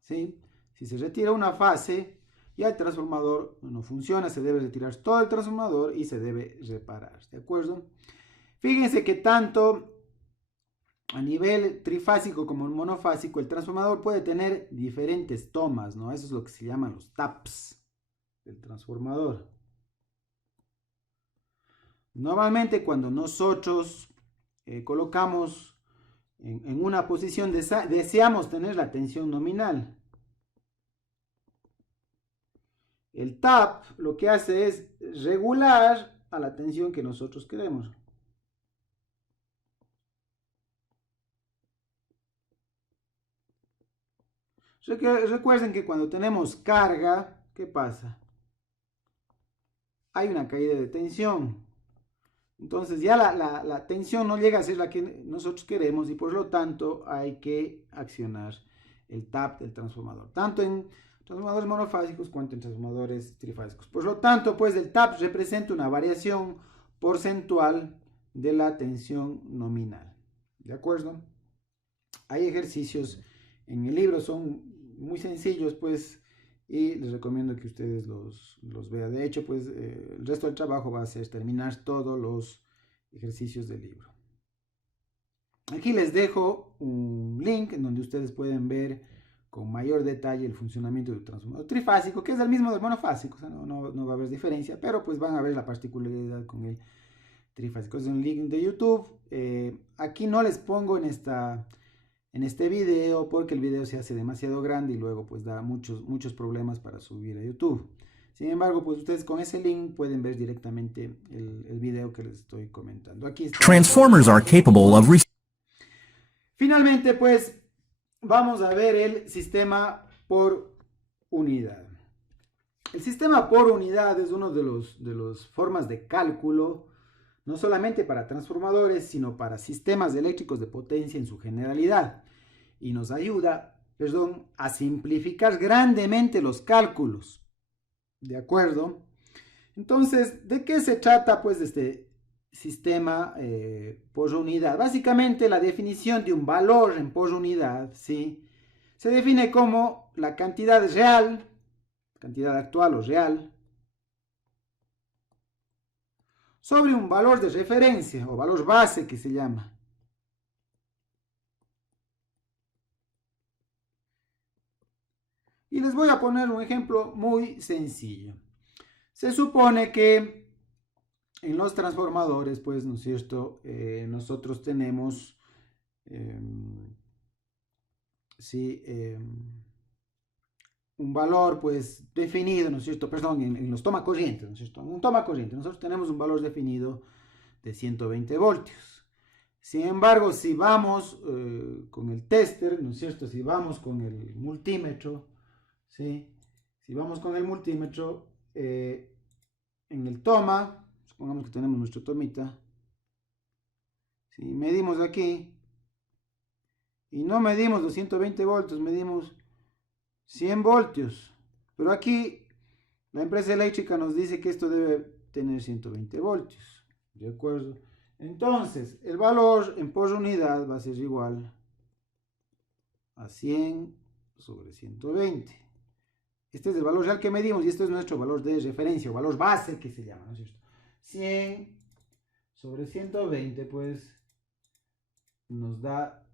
¿sí?, si se retira una fase, ya el transformador no funciona, se debe retirar todo el transformador y se debe reparar, ¿de acuerdo? Fíjense que tanto a nivel trifásico como monofásico, el transformador puede tener diferentes tomas, ¿no? Eso es lo que se llaman los taps del transformador. Normalmente cuando nosotros colocamos en una posición, deseamos tener la tensión nominal. El tap lo que hace es regular a la tensión que nosotros queremos. Recuerden que cuando tenemos carga, ¿qué pasa? Hay una caída de tensión. Entonces ya la tensión no llega a ser la que nosotros queremos y por lo tanto hay que accionar el tap del transformador, tanto en transformadores monofásicos cuanto en transformadores trifásicos. Por lo tanto, pues el tap representa una variación porcentual de la tensión nominal. ¿De acuerdo? Hay ejercicios en el libro, son muy sencillos, pues, y les recomiendo que ustedes los vean. De hecho, pues, el resto del trabajo va a ser terminar todos los ejercicios del libro. Aquí les dejo un link en donde ustedes pueden ver con mayor detalle el funcionamiento del transformador trifásico, que es el mismo del monofásico, o sea, no va a haber diferencia, pero pues van a ver la particularidad con el trifásico. Es un link de YouTube. Aquí no les pongo en este video porque el video se hace demasiado grande y luego pues da muchos problemas para subir a YouTube. Sin embargo, pues ustedes con ese link pueden ver directamente el video que les estoy comentando. Aquí está. Transformers are capable of... Finalmente, pues vamos a ver el sistema por unidad. El sistema por unidad es uno de las formas de cálculo no solamente para transformadores, sino para sistemas eléctricos de potencia en su generalidad. Y nos ayuda, a simplificar grandemente los cálculos. ¿De acuerdo? Entonces, ¿de qué se trata pues este sistema por unidad? Básicamente la definición de un valor en por unidad, ¿sí? Se define como la cantidad real, cantidad actual o real, sobre un valor de referencia o valor base que se llama. Y les voy a poner un ejemplo muy sencillo. Se supone que en los transformadores, pues, ¿no es cierto? Nosotros tenemos, sí, un valor, pues, definido, ¿no es cierto? Perdón, en los toma corrientes, ¿no es cierto? En un toma corriente, nosotros tenemos un valor definido de 120 voltios. Sin embargo, si vamos con el tester, ¿no es cierto? Si vamos con el multímetro, ¿sí? Si vamos con el multímetro, en el toma, supongamos que tenemos nuestro tomita, si medimos aquí, y no medimos los 120 voltios, medimos 100 voltios, pero aquí la empresa eléctrica nos dice que esto debe tener 120 voltios, ¿de acuerdo? Entonces, el valor en por unidad va a ser igual a 100 sobre 120. Este es el valor real que medimos y este es nuestro valor de referencia o valor base que se llama, ¿no es cierto? 100 sobre 120 pues nos da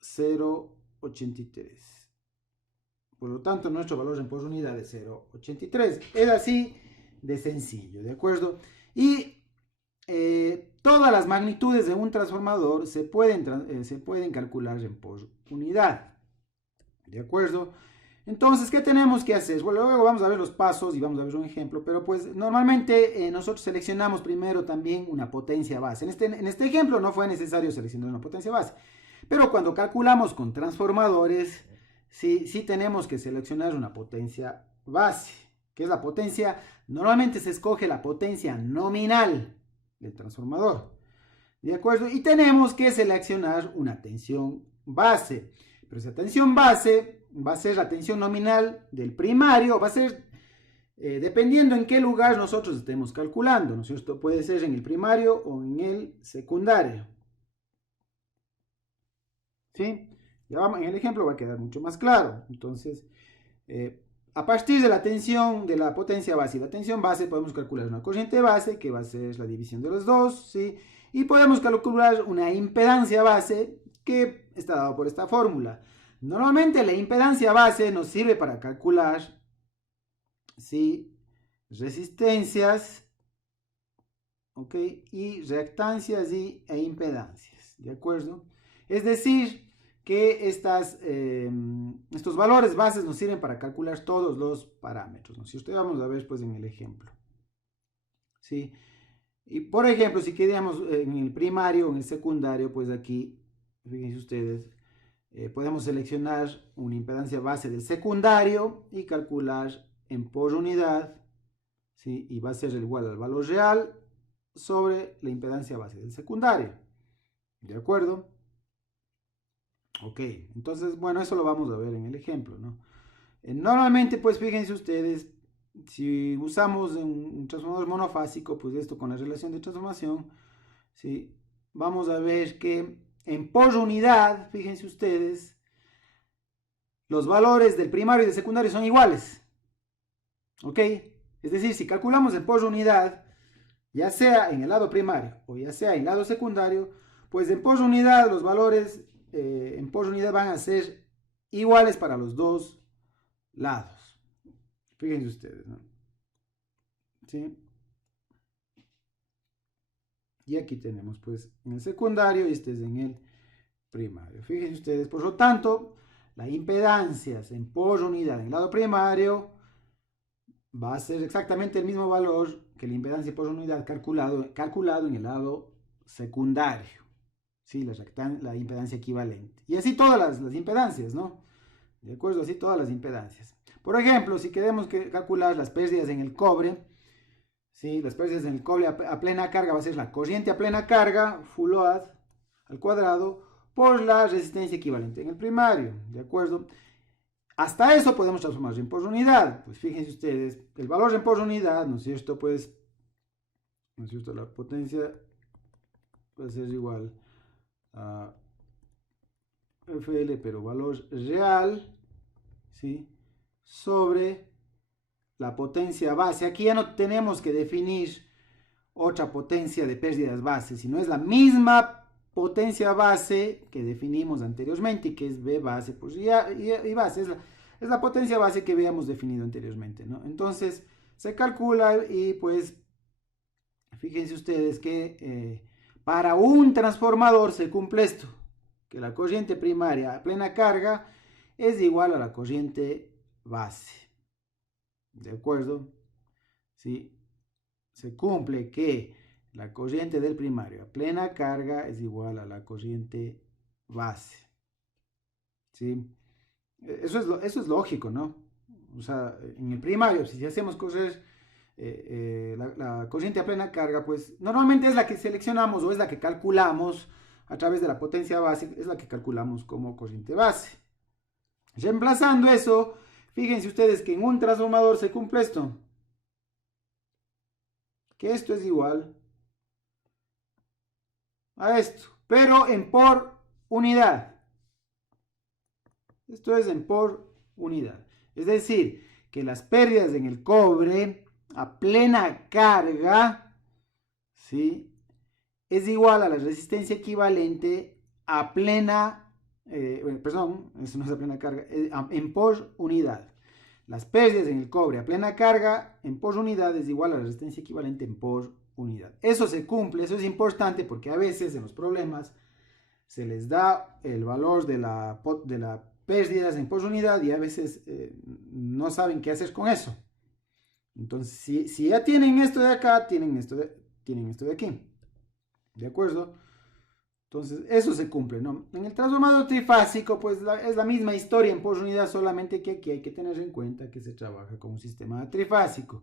0,83. Por lo tanto, nuestro valor en por unidad es 0,83. Es así de sencillo, ¿de acuerdo? Y todas las magnitudes de un transformador se pueden calcular en por unidad, ¿de acuerdo? Entonces, ¿qué tenemos que hacer? Bueno, luego vamos a ver los pasos y vamos a ver un ejemplo, pero pues normalmente nosotros seleccionamos primero también una potencia base. En este ejemplo no fue necesario seleccionar una potencia base, pero cuando calculamos con transformadores, sí tenemos que seleccionar una potencia base, que es la potencia, normalmente se escoge la potencia nominal del transformador, ¿de acuerdo? Y tenemos que seleccionar una tensión base, pero esa tensión base va a ser la tensión nominal del primario, va a ser dependiendo en qué lugar nosotros estemos calculando, ¿no es cierto? Puede ser en el primario o en el secundario. ¿Sí? Ya vamos, en el ejemplo va a quedar mucho más claro. Entonces, a partir de la tensión de la potencia base y la tensión base, podemos calcular una corriente base, que va a ser la división de los dos, ¿sí? Y podemos calcular una impedancia base, que está dado por esta fórmula. Normalmente la impedancia base nos sirve para calcular, ¿sí?, resistencias, ¿ok?, y reactancias e impedancias, ¿de acuerdo? Es decir, que estos valores bases nos sirven para calcular todos los parámetros, ¿no? Si ustedes vamos a ver pues en el ejemplo, ¿sí? Y por ejemplo, si queríamos en el primario o en el secundario, pues aquí, fíjense ustedes, podemos seleccionar una impedancia base del secundario y calcular en por unidad, ¿sí? Y va a ser igual al valor real sobre la impedancia base del secundario, ¿de acuerdo? Ok, entonces, bueno, eso lo vamos a ver en el ejemplo, ¿no? Normalmente, pues fíjense ustedes, si usamos un transformador monofásico, pues esto con la relación de transformación, ¿sí?, vamos a ver que en por unidad, fíjense ustedes, los valores del primario y del secundario son iguales, ¿ok? Es decir, si calculamos en por unidad, ya sea en el lado primario o ya sea en el lado secundario, pues en por unidad los valores en por unidad van a ser iguales para los dos lados. Fíjense ustedes, ¿no? ¿Sí? Y aquí tenemos pues en el secundario y este es en el primario. Fíjense ustedes, por lo tanto, la impedancia en por unidad en el lado primario va a ser exactamente el mismo valor que la impedancia por unidad calculado en el lado secundario. Sí, la impedancia equivalente. Y así todas las impedancias, ¿no? ¿De acuerdo? Así todas las impedancias. Por ejemplo, si queremos calcular las pérdidas en el cobre, ¿sí? Las pérdidas en el cobre a plena carga va a ser la corriente a plena carga, full load, al cuadrado, por la resistencia equivalente en el primario, ¿de acuerdo? Hasta eso podemos transformar en por unidad. Pues fíjense ustedes, el valor en por unidad, ¿no es cierto? Pues, ¿no es cierto? La potencia va a ser igual a FL, pero valor real, ¿sí? Sobre la potencia base. Aquí ya no tenemos que definir otra potencia de pérdidas base, sino es la misma potencia base que definimos anteriormente y que es B base pues, y base. Es la potencia base que habíamos definido anteriormente, ¿no? Entonces se calcula y pues fíjense ustedes que para un transformador se cumple esto, que la corriente primaria a plena carga es igual a la corriente base. ¿De acuerdo? ¿Sí? Se cumple que la corriente del primario a plena carga es igual a la corriente base. ¿Sí? Eso es lógico, ¿no? O sea, en el primario, si hacemos correr la corriente a plena carga, pues normalmente es la que seleccionamos o es la que calculamos a través de la potencia base, es la que calculamos como corriente base. Reemplazando eso, fíjense ustedes que en un transformador se cumple esto. Que esto es igual a esto, pero en por unidad. Esto es en por unidad. Es decir, que las pérdidas en el cobre a plena carga, ¿sí? Es igual a la resistencia equivalente a plena, perdón, eso no es a plena carga, en por unidad. Las pérdidas en el cobre a plena carga en por unidad es igual a la resistencia equivalente en por unidad. Eso se cumple, eso es importante porque a veces en los problemas se les da el valor de la pérdidas en por unidad y a veces no saben qué hacer con eso. Entonces, si ya tienen esto de acá, tienen esto de aquí. ¿De acuerdo? Entonces, eso se cumple, ¿no? En el transformador trifásico, pues es la misma historia en por unidad, solamente que aquí hay que tener en cuenta que se trabaja con un sistema trifásico.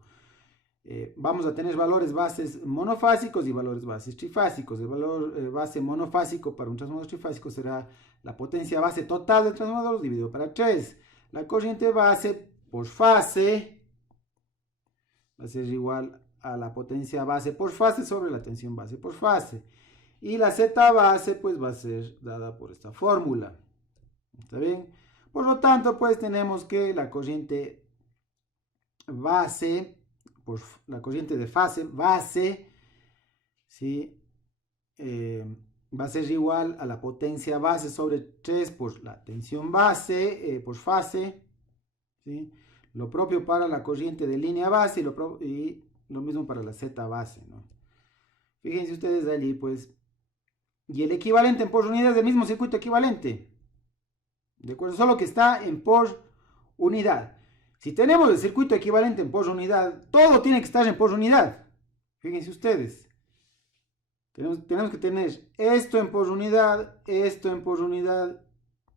Vamos a tener valores bases monofásicos y valores bases trifásicos. El valor base monofásico para un transformador trifásico será la potencia base total del transformador dividido para 3. La corriente base por fase va a ser igual a la potencia base por fase sobre la tensión base por fase. Y la Z base pues va a ser dada por esta fórmula. ¿Está bien? Por lo tanto, pues tenemos que la corriente base, por la corriente de fase base, ¿sí? Va a ser igual a la potencia base sobre 3 por la tensión base por fase, ¿sí? Lo propio para la corriente de línea base y lo mismo para la Z base, ¿no? Fíjense ustedes allí, pues, y el equivalente en por unidad es del mismo circuito equivalente, ¿de acuerdo? Solo que está en por unidad. Si tenemos el circuito equivalente en por unidad, todo tiene que estar en por unidad. Fíjense ustedes. Tenemos que tener esto en por unidad,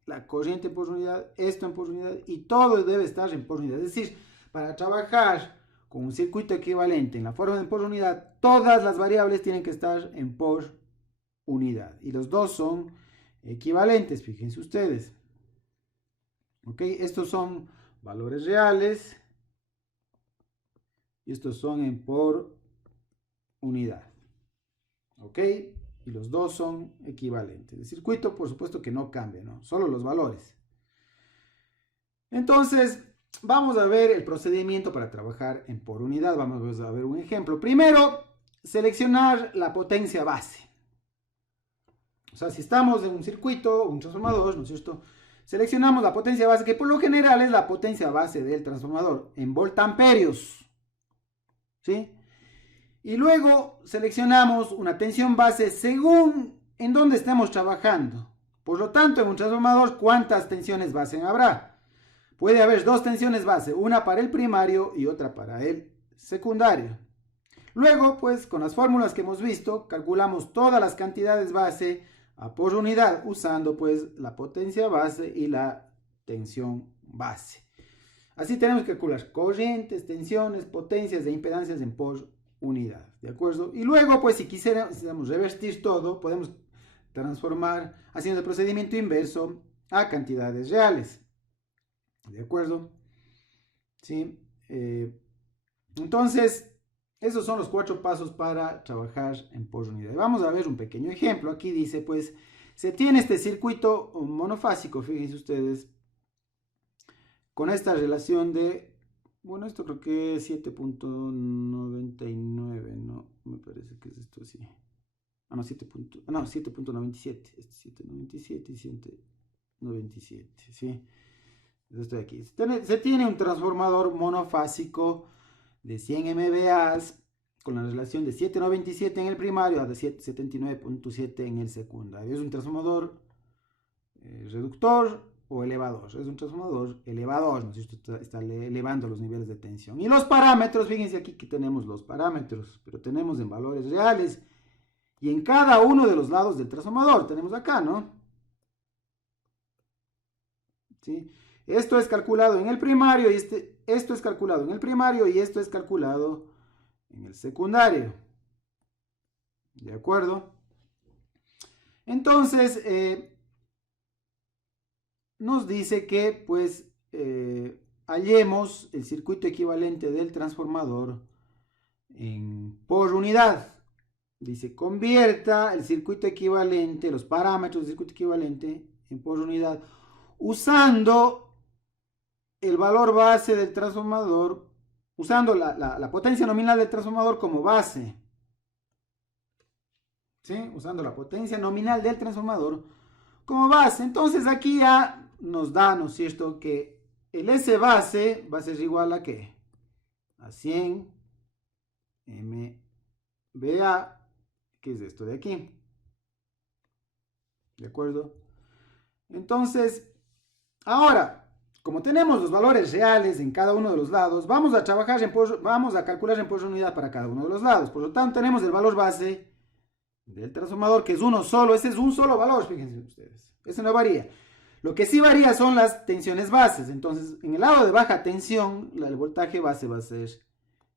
la corriente en por unidad, esto en por unidad y todo debe estar en por unidad. Es decir, para trabajar con un circuito equivalente en la forma de por unidad, todas las variables tienen que estar en por unidad. Y los dos son equivalentes, fíjense ustedes. ¿Ok? Estos son valores reales y estos son en por unidad. ¿Ok? Y los dos son equivalentes. El circuito, por supuesto que no cambia, ¿no? Solo los valores. Entonces, vamos a ver el procedimiento para trabajar en por unidad. Vamos a ver un ejemplo. Primero, seleccionar la potencia base. O sea, si estamos en un circuito, un transformador, ¿no es cierto? Seleccionamos la potencia base, que por lo general es la potencia base del transformador, en voltamperios. ¿Sí? Y luego seleccionamos una tensión base según en dónde estemos trabajando. Por lo tanto, en un transformador, ¿cuántas tensiones base habrá? Puede haber dos tensiones base, una para el primario y otra para el secundario. Luego, pues, con las fórmulas que hemos visto, calculamos todas las cantidades base a por unidad, usando, pues, la potencia base y la tensión base. Así tenemos que calcular corrientes, tensiones, potencias e impedancias en por unidad, ¿de acuerdo? Y luego, pues si quisiéramos revertir todo, podemos transformar haciendo el procedimiento inverso a cantidades reales, ¿de acuerdo? ¿Sí? Entonces, esos son los 4 pasos para trabajar en por unidad. Vamos a ver un pequeño ejemplo. Aquí dice, pues, se tiene este circuito monofásico, fíjense ustedes, con esta relación de, bueno, esto creo que es 7.99, ¿no? Me parece que es esto así. Ah, no, 7.97. Este 7.97 y 197, ¿sí? Estoy aquí. Se tiene un transformador monofásico de 100 MVA con la relación de 7.97 en el primario a 79.7 en el secundario. Es un transformador reductor o elevador. Es un transformador elevador, ¿no? Está elevando los niveles de tensión. Y los parámetros, fíjense aquí que tenemos los parámetros, pero tenemos en valores reales y en cada uno de los lados del transformador. Tenemos acá, ¿no? ¿Sí? Esto es calculado en el primario y esto es calculado en el primario y esto es calculado en el secundario. ¿De acuerdo? Entonces, nos dice que pues hallemos el circuito equivalente del transformador por unidad. Dice, convierta el circuito equivalente, los parámetros del circuito equivalente en por unidad, usando el valor base del transformador, usando la potencia nominal del transformador como base. ¿Sí? Usando la potencia nominal del transformador como base. Entonces aquí ya nos da, ¿no es cierto?, que el S base va a ser igual a ¿qué? A 100 MVA, que es esto de aquí. ¿De acuerdo? Entonces, ahora, como tenemos los valores reales en cada uno de los lados, vamos a calcular en por unidad para cada uno de los lados. Por lo tanto, tenemos el valor base del transformador, que es uno solo. Ese es un solo valor, fíjense ustedes. Ese no varía. Lo que sí varía son las tensiones bases. Entonces, en el lado de baja tensión, el voltaje base va a ser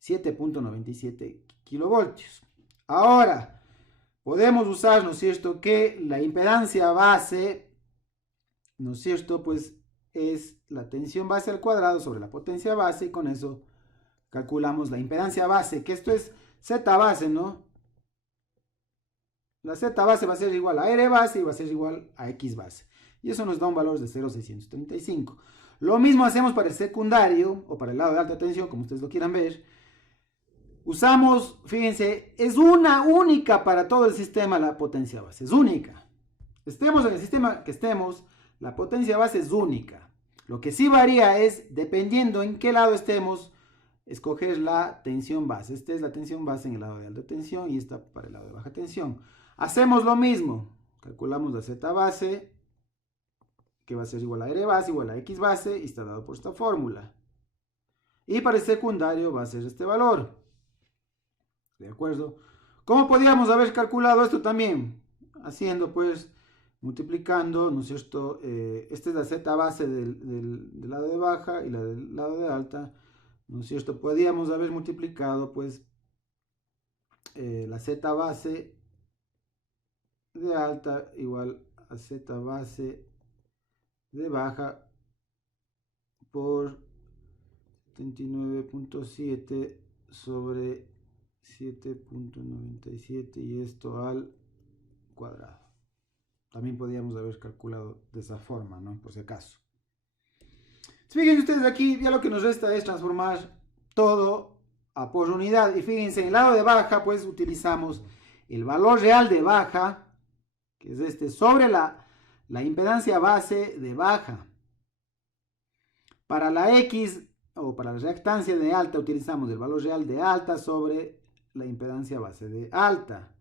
7.97 kilovoltios. Ahora, podemos usar, ¿no es cierto?, que la impedancia base, ¿no es cierto?, pues es la tensión base al cuadrado sobre la potencia base, y con eso calculamos la impedancia base, que esto es Z base, ¿no? La Z base va a ser igual a R base y va a ser igual a X base. Y eso nos da un valor de 0,635. Lo mismo hacemos para el secundario, o para el lado de alta tensión, como ustedes lo quieran ver. Usamos, fíjense, es una única para todo el sistema la potencia base, es única. Estemos en el sistema que estemos, la potencia base es única. Lo que sí varía es, dependiendo en qué lado estemos, escoger la tensión base. Esta es la tensión base en el lado de alta tensión y esta para el lado de baja tensión. Hacemos lo mismo. Calculamos la Z base, que va a ser igual a R base, igual a X base, y está dado por esta fórmula. Y para el secundario va a ser este valor. ¿De acuerdo? ¿Cómo podríamos haber calculado esto también? Haciendo, pues, multiplicando, ¿no es cierto? Esta es la Z base del lado de baja y la del lado de alta, ¿no es cierto? Podríamos haber multiplicado, pues, la Z base de alta igual a Z base de baja por 79.7 sobre 7.97 y esto al cuadrado. También podríamos haber calculado de esa forma, ¿no? Por si acaso. Fíjense ustedes aquí, ya lo que nos resta es transformar todo a por unidad. Y fíjense, en el lado de baja, pues utilizamos el valor real de baja, que es este, sobre la impedancia base de baja. Para la X o para la reactancia de alta, utilizamos el valor real de alta sobre la impedancia base de alta.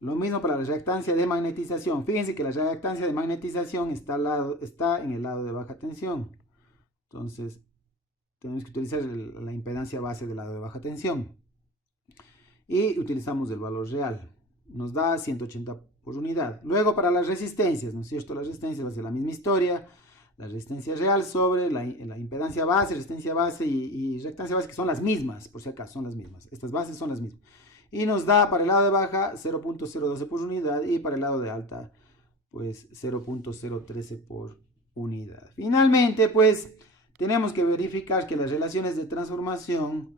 Lo mismo para la reactancia de magnetización. Fíjense que la reactancia de magnetización está en el lado de baja tensión. Entonces, tenemos que utilizar la impedancia base del lado de baja tensión. Y utilizamos el valor real. Nos da 180 por unidad. Luego, para las resistencias, ¿no es cierto? Las resistencias va a ser la misma historia. la resistencia real sobre la impedancia base, resistencia base y reactancia base, que son las mismas, por si acaso, son las mismas. Estas bases son las mismas. Y nos da para el lado de baja 0.012 por unidad y para el lado de alta pues 0.013 por unidad. Finalmente pues tenemos que verificar que las relaciones de transformación,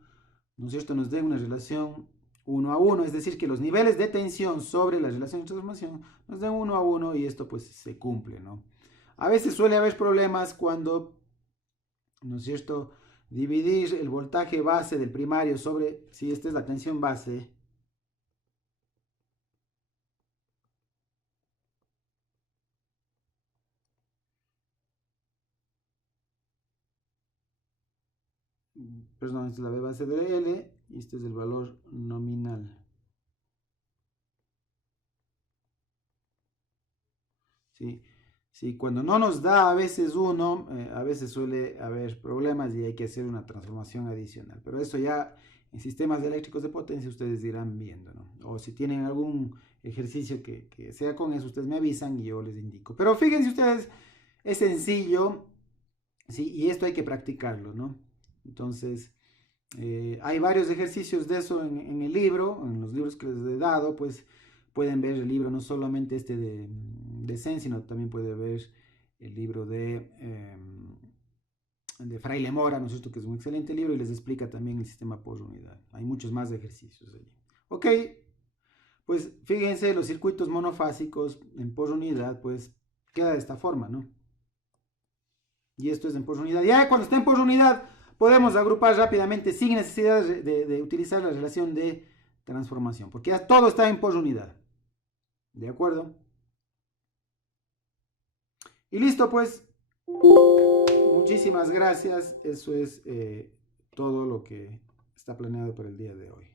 ¿no es cierto?, nos den una relación 1 a 1, es decir, que los niveles de tensión sobre la relación de transformación nos den 1 a 1 y esto pues se cumple, ¿no? A veces suele haber problemas cuando, ¿no es cierto?, dividir el voltaje base del primario sobre, si esta es la tensión base, perdón, esta es la B base de L y este es el valor nominal. ¿Sí? Sí, cuando no nos da a veces uno, a veces suele haber problemas y hay que hacer una transformación adicional. Pero eso ya en sistemas eléctricos de potencia ustedes irán viendo, ¿no? O si tienen algún ejercicio que sea con eso, ustedes me avisan y yo les indico. Pero fíjense ustedes, es sencillo, ¿sí? Y esto hay que practicarlo, ¿no? Entonces, hay varios ejercicios de eso en el libro, en los libros que les he dado, pues pueden ver el libro, no solamente este de Zen, sino también puede ver el libro de Fraile Mora, ¿no es cierto?, que es un excelente libro y les explica también el sistema por unidad. Hay muchos más ejercicios allí. Ok, pues fíjense, los circuitos monofásicos en por unidad, pues queda de esta forma, ¿no? Y esto es en por unidad. Ya cuando está en por unidad, podemos agrupar rápidamente sin necesidad de utilizar la relación de transformación, porque ya todo está en por unidad. ¿De acuerdo? Y listo, pues. Muchísimas gracias. Eso es todo lo que está planeado para el día de hoy.